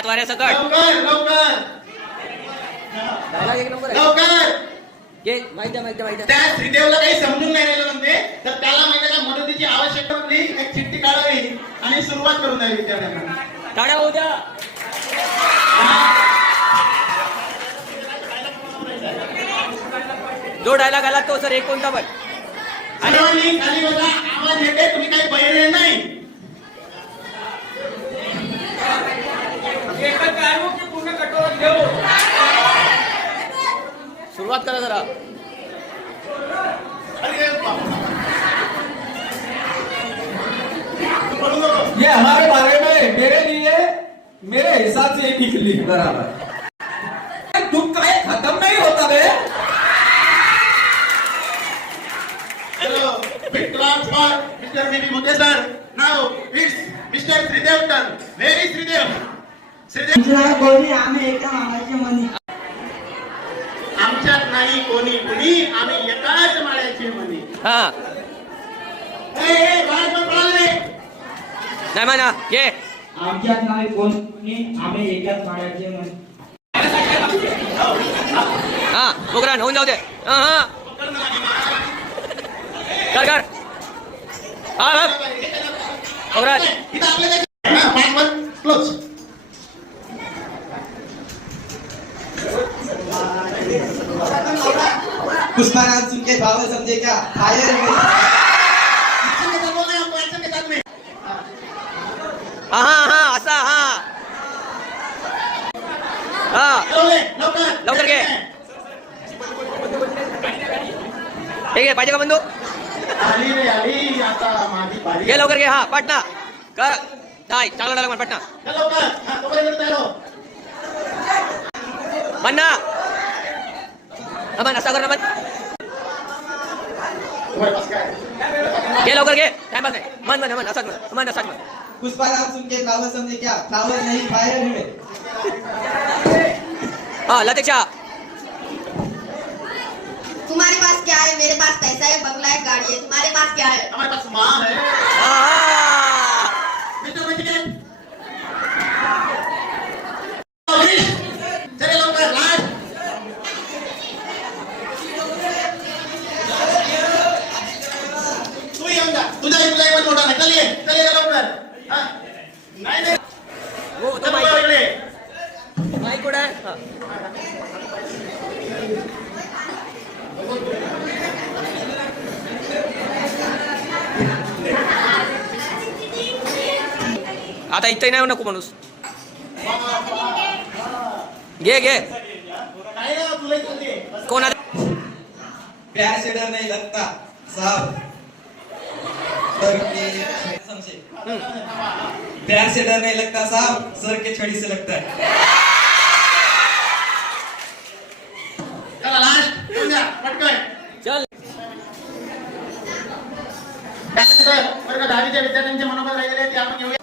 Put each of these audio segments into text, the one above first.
हात वाऱ्या सकट लवकर लवकर लवकर. त्या श्रीदेवला काही समजून नाही राहिलं म्हणते, तर त्याला माहिती का मदतीची आवश्यकता पडली, एक चिठ्ठी काढावी आणि सुरुवात करून द्यावी विद्यार्थ्यांना. टाळ्या होऊ द्या. जो डायलॉग आला तो सर एक कोणता पण सर्वांनी खाली बघा, आवाज येते, तुम्ही काही बहिरे नाही. पूर्ण कटोर घेऊ. सुरुवात करा जरा. ये हमारे बारे में मेरे लिए मेरे हिसाब से एक लिख बराबर. दुख का ये खत्म नहीं होता बे. चलो big clap for Mr. B.B. Mote sir. Now it's Mr. Sridev sir. Very Sridev. Sridev. कोणी आम्ही एका मामाचे मनी. आमच्यात नाही कोणी कुणी, आम्ही एकाच माळ्याचे मनी. हा बाहेर पण पळाले. नाही म्हणा ये. आमच्यात नाही कोणी, आम्ही एकाच माळ्याचे मनी. हा प्रोग्राम होऊन जाऊ दे. हा हा कर कर. हा प्रोग्राम इथं आपल्याला माईक वर क्लोज. पुष्पाराम सुन के भाव समझे क्या फायर में. हा हा असा हा हा लवकर घे. ठीक आहे पाहिजे का बंधू. आली रे आली, आता माझी बारी. घे लवकर घे. हा पटना कर. नाही चांगला डायलॉग म्हण पटना लवकर. हा तोपर्यंत तयार हो. म्हण ना. म्हण असा कर ना म्हण. घे लवकर घे. टाइम पास नाही. म्हण म्हण म्हण असाच म्हण. म्हण असाच म्हण. पुष्पाराम सुन के फ्लावर समझे क्या फ्लावर नहीं फायर में. हाँ लतिक्षा. तुम्हारे पास क्या है? मेरे पास पैसा है, बंगला है, गाड़ी है. तुम्हारे पास क्या है? हमारे पास माँ है. मिस्टर मजिकेट. चले लवकर. लास्ट. तू येऊन जा. तुझा पण मोठा नाही. चल ये. चल ये लवकर. हा. नाही नाही. वो तो चल बघा इकडे. माईक कुठं आहे. हा. आता इथं नाही नको माणूस. घे घे. काय ना तुला चलते. कोण आता. प्यार से डर नहीं लगता साहब सर के समझे. प्यार से डर नहीं लगता साहब सर के छड़ी से लगता है. चला लास्ट. येऊन जा पटकन. चल. त्यानंतर वर्ग 10वीच्या विद्यार्थ्यांचे मनोबल राहिलेले ते आपण घेऊया.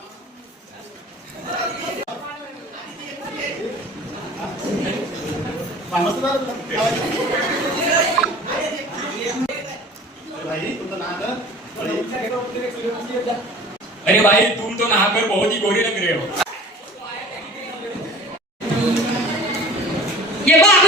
अरे भाई तुम तो नहाकर बहुत ही गोरे लग रहे हो. ये बाबू